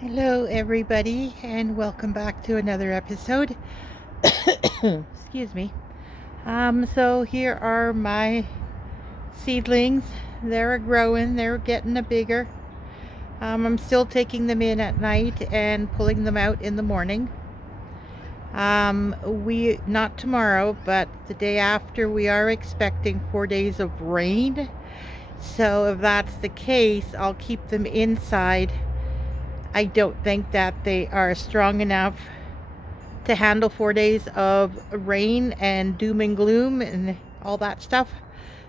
Hello everybody and welcome back to another episode. Excuse me. So here are my seedlings. They're growing, they're getting a bigger. I'm still taking them in at night and pulling them out in the morning. We not tomorrow, but the day after we are expecting 4 days of rain. So if that's the case, I'll keep them inside. I don't think that they are strong enough to handle 4 days of rain and doom and gloom and all that stuff.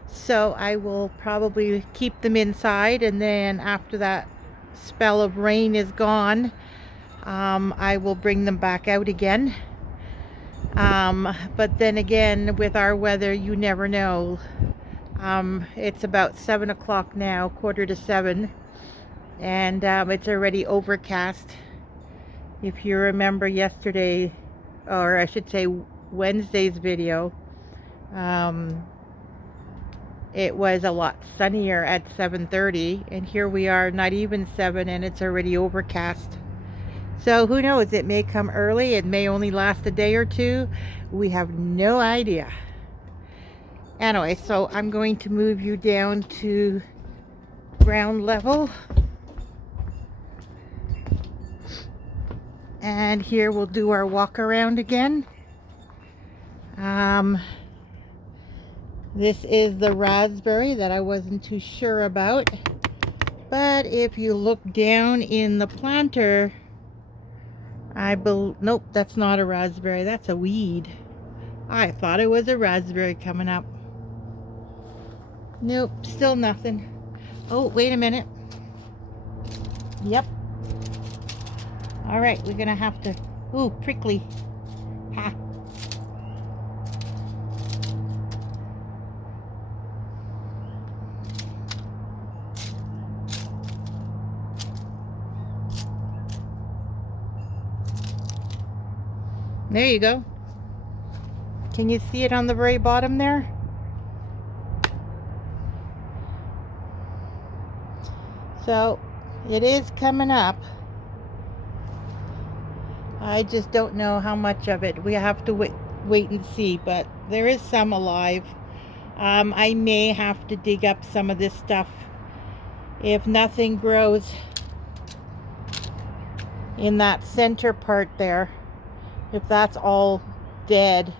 So I will probably keep them inside, and then after that spell of rain is gone, I will bring them back out again. But then again, with our weather, you never know. It's about 7 o'clock now, 6:45, and it's already overcast. If you remember yesterday, or I should say Wednesday's video, it was a lot sunnier at 7:30, and here we are, not even 7, and it's already overcast. So who knows, it may come early, it may only last a day or two. We have no idea. Anyway, so I'm going to move you down to ground level. And here we'll do our walk around again. This is the raspberry that I wasn't too sure about. But if you look down in the planter, nope, that's not a raspberry, that's a weed. I thought it was a raspberry coming up. Nope, still nothing. Oh, wait a minute. Yep. All right, we're gonna have to, ooh, prickly. Ha. There you go. Can you see it on the very bottom there? So it is coming up. I just don't know how much of it. We have to wait and see, but there is some alive. I may have to dig up some of this stuff. If nothing grows in that center part there, if that's all dead,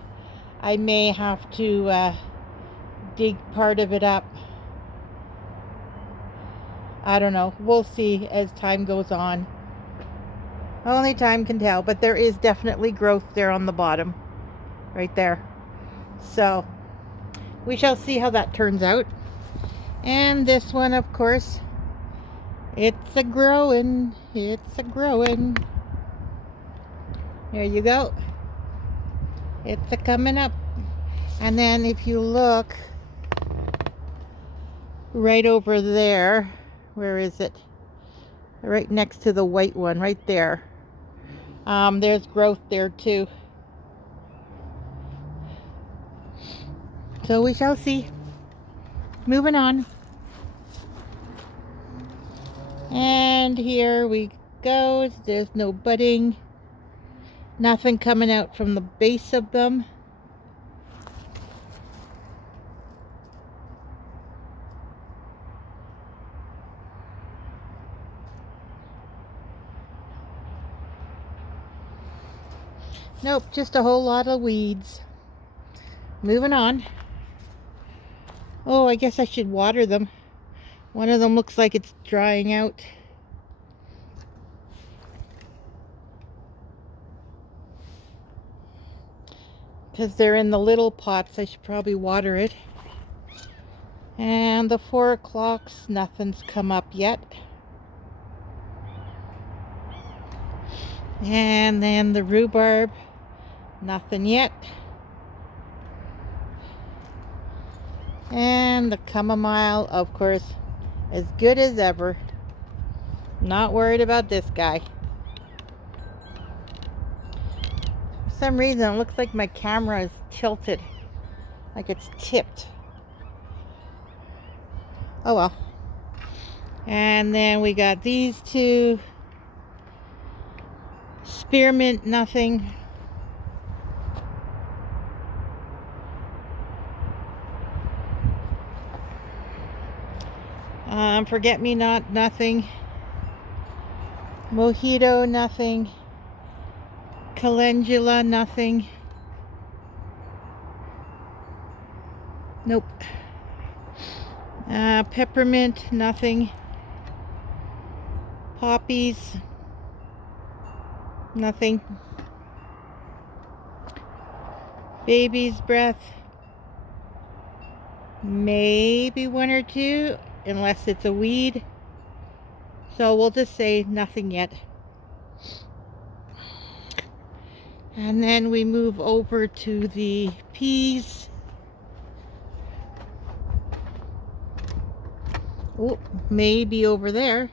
I may have to dig part of it up. I don't know. We'll see as time goes on. Only time can tell, but there is definitely growth there on the bottom, right there. So we shall see how that turns out. And this one, of course, it's a growing. It's a growing. There you go. It's a coming up. And then if you look right over there, where is it? Right next to the white one, right there. There's growth there too. So we shall see. Moving on. And here we go. There's no budding. Nothing coming out from the base of them. Nope, just a whole lot of weeds. Moving on. Oh, I guess I should water them. One of them looks like it's drying out. Because they're in the little pots, I should probably water it. And the 4 o'clocks, nothing's come up yet. And then the rhubarb, nothing yet. And the chamomile, of course, as good as ever. Not worried about this guy. For some reason, it looks like my camera is tilted, like it's tipped. Oh well. And then we got these two. Spearmint, nothing. Forget-me-not, nothing. Mojito, nothing. Calendula, nothing. Nope. Peppermint, nothing. Poppies, nothing. Baby's breath, maybe one or two, unless it's a weed. So we'll just say nothing yet. And then we move over to the peas. Oh, maybe over there.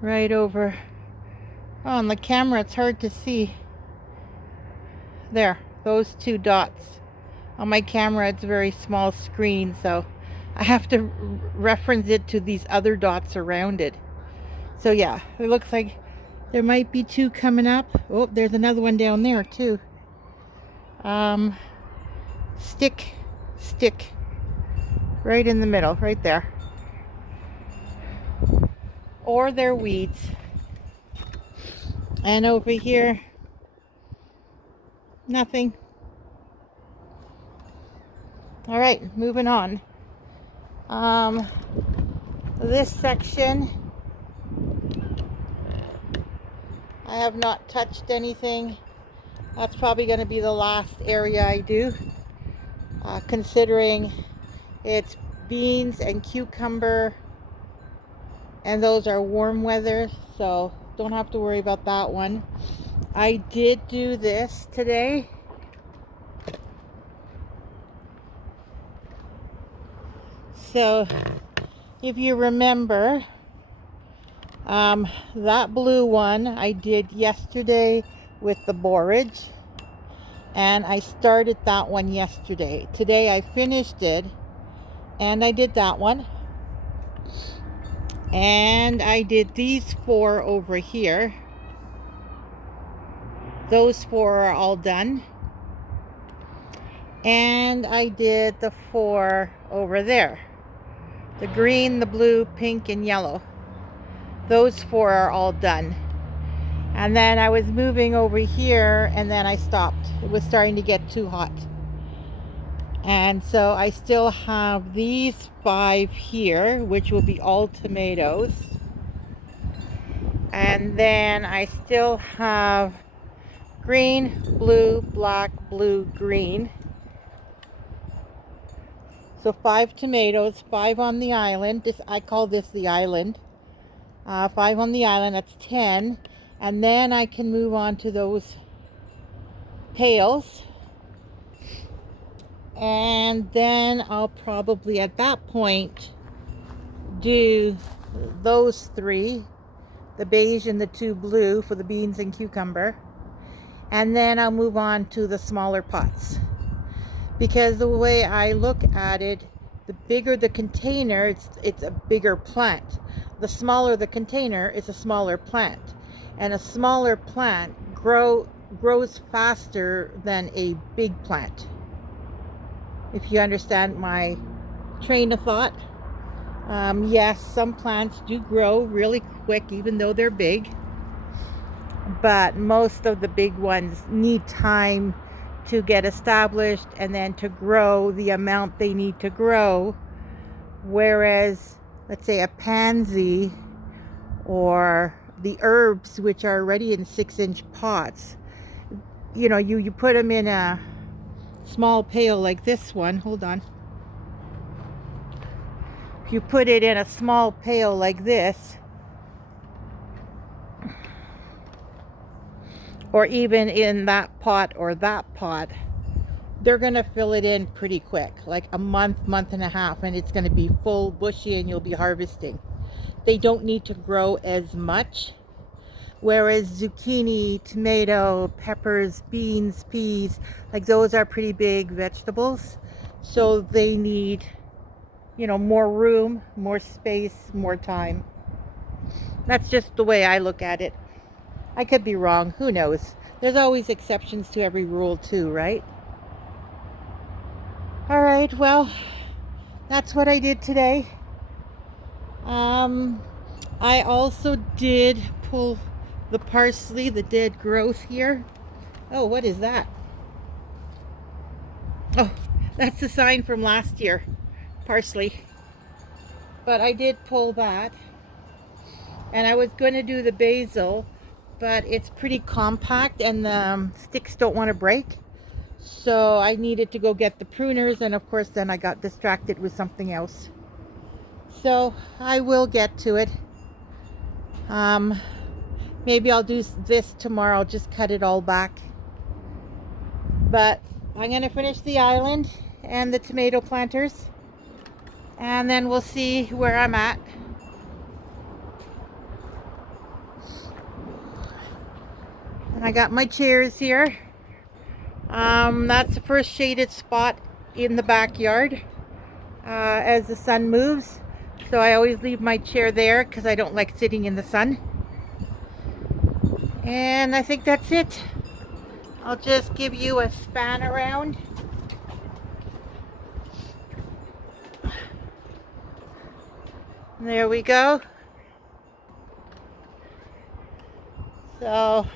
Right over. Oh, on the camera it's hard to see. There, those two dots. On my camera it's a very small screen, so I have to reference it to these other dots around it. So yeah, it looks like there might be two coming up. Oh, there's another one down there too. Stick. Right in the middle, right there. Or they're weeds. And over here, nothing. All right, moving on. This section, I have not touched anything. That's probably going to be the last area I do, considering it's beans and cucumber, and those are warm weather, so don't have to worry about that one. I did do this today. So if you remember, that blue one I did yesterday with the borage, and I started that one yesterday. Today I finished it and I did that one, and I did these four over here. Those four are all done, and I did the four over there. The green, the blue, pink, and yellow. Those four are all done. And then I was moving over here, and then I stopped. It was starting to get too hot. And so I still have these 5 here, which will be all tomatoes. And then I still have green, blue, black, blue, green. So 5 tomatoes, 5 on the island. I call this the island. 5 on the island, that's 10. And then I can move on to those pails. And then I'll probably at that point do those 3, the beige and the 2 blue for the beans and cucumber. And then I'll move on to the smaller pots. Because the way I look at it, the bigger the container, it's a bigger plant. The smaller the container, it's a smaller plant. And a smaller plant grows faster than a big plant. If you understand my train of thought. Yes, some plants do grow really quick even though they're big. But most of the big ones need time to get established and then to grow the amount they need to grow. Whereas, let's say a pansy or the herbs, which are already in 6-inch pots, you know, you put them in a small pail like this one. Hold on. If you put it in a small pail like this, or even in that pot or that pot, they're going to fill it in pretty quick, like a month and a half, and it's going to be full bushy and you'll be harvesting. They don't need to grow as much. Whereas zucchini, tomato, peppers, beans, peas, like those are pretty big vegetables. So they need, you know, more room, more space, more time. That's just the way I look at it. I could be wrong. Who knows? There's always exceptions to every rule too, right? All right, well, that's what I did today. I also did pull the parsley, the dead growth here. Oh, what is that? Oh, that's the sign from last year, parsley. But I did pull that. And I was going to do the basil, but it's pretty compact and the sticks don't want to break. So I needed to go get the pruners, and of course then I got distracted with something else. So I will get to it. Maybe I'll do this tomorrow. I'll just cut it all back. But I'm going to finish the island and the tomato planters, and then we'll see where I'm at. And I got my chairs here. That's the first shaded spot in the backyard as the sun moves. So I always leave my chair there because I don't like sitting in the sun. And I think that's it. I'll just give you a span around. There we go. So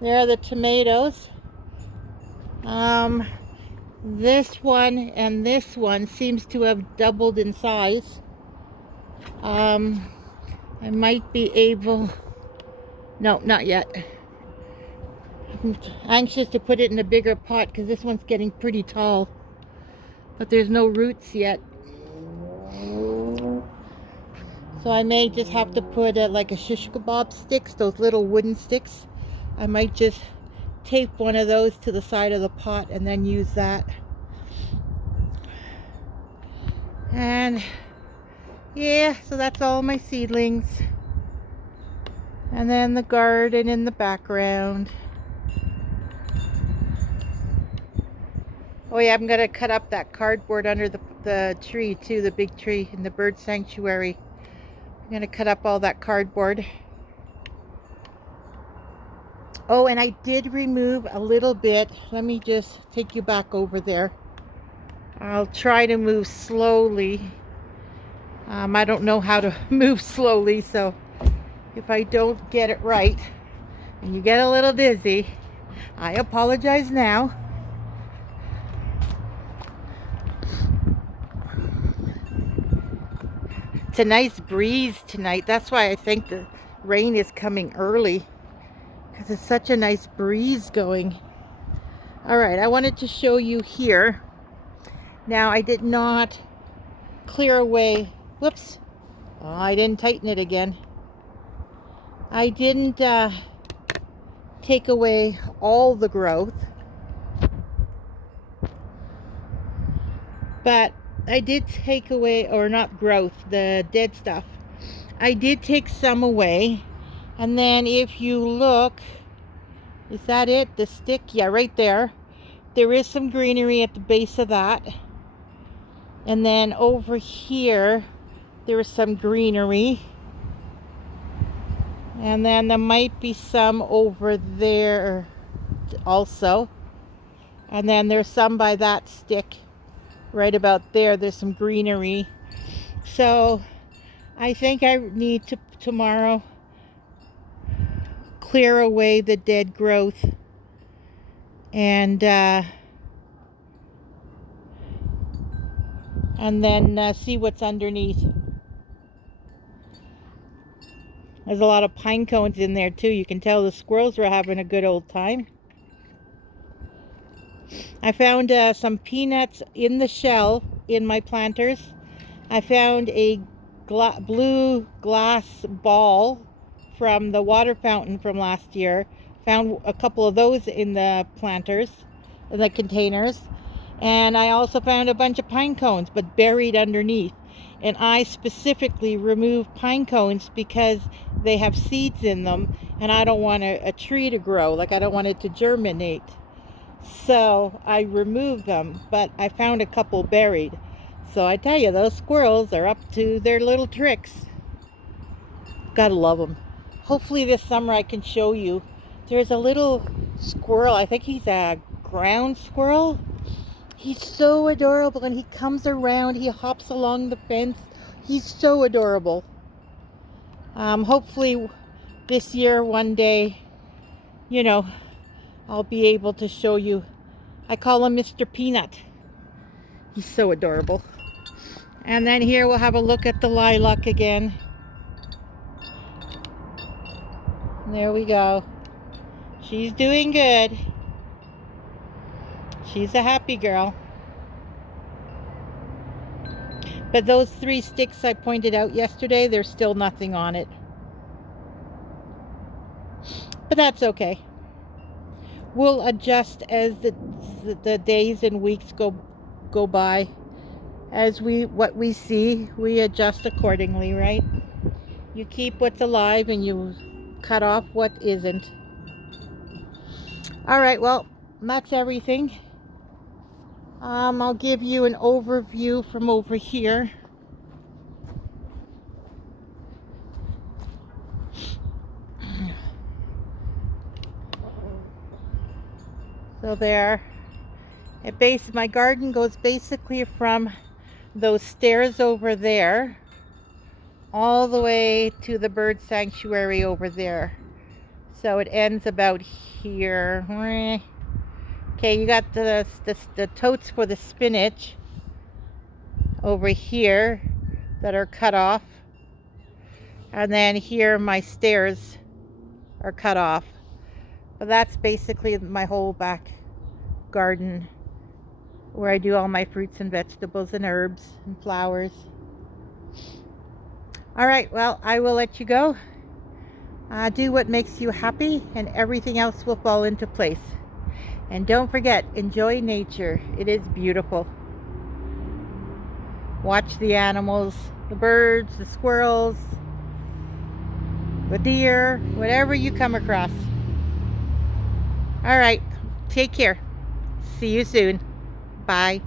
there are the tomatoes. This one and this one seems to have doubled in size. I might be able, no, not yet. I'm anxious to put it in a bigger pot because this one's getting pretty tall, but there's no roots yet. So I may just have to put like a shish kebab sticks, those little wooden sticks. I might just tape one of those to the side of the pot and then use that. And yeah, so that's all my seedlings. And then the garden in the background. Oh yeah, I'm gonna cut up that cardboard under the tree too, the big tree in the bird sanctuary. I'm gonna cut up all that cardboard. Oh, and I did remove a little bit. Let me just take you back over there. I'll try to move slowly. I don't know how to move slowly, so if I don't get it right and you get a little dizzy, I apologize now. It's a nice breeze tonight. That's why I think the rain is coming early, because it's such a nice breeze going. All right, I wanted to show you here. Now, I did not clear away, whoops, oh, I didn't tighten it again. I didn't take away all the growth, but I did take away, or not growth, the dead stuff. I did take some away, and then if you look, is that it? The stick? Yeah, right there. There is some greenery at the base of that. And then over here, there is some greenery. And then there might be some over there also. And then there's some by that stick right about there. There's some greenery. So I think I need to tomorrow clear away the dead growth and then see what's underneath. There's a lot of pine cones in there too. You can tell the squirrels were having a good old time. I found some peanuts in the shell in my planters. I found a blue glass ball from the water fountain from last year. Found a couple of those in the planters, in the containers. And I also found a bunch of pine cones, but buried underneath. And I specifically removed pine cones because they have seeds in them, and I don't want a tree to grow. Like, I don't want it to germinate. So I removed them, but I found a couple buried. So I tell you, those squirrels are up to their little tricks. Gotta love them. Hopefully this summer I can show you. There's a little squirrel. I think he's a ground squirrel. He's so adorable, and he comes around. He hops along the fence. He's so adorable. Hopefully this year, one day, you know, I'll be able to show you. I call him Mr. Peanut. He's so adorable. And then here we'll have a look at the lilac again. There we go. She's doing good. She's a happy girl. But those 3 sticks I pointed out yesterday, there's still nothing on it. But that's okay. We'll adjust as the days and weeks go by. As what we see, we adjust accordingly, right? You keep what's alive and you cut off what isn't. All right, well, that's everything. I'll give you an overview from over here. So there, my garden goes basically from those stairs over there all the way to the bird sanctuary over there. So it ends about here. Okay, you got the totes for the spinach over here that are cut off. And then here my stairs are cut off. But that's basically my whole back garden where I do all my fruits and vegetables and herbs and flowers. All right, well, I will let you go. Do what makes you happy, and everything else will fall into place. And don't forget, enjoy nature. It is beautiful. Watch the animals, the birds, the squirrels, the deer, whatever you come across. All right, take care. See you soon. Bye.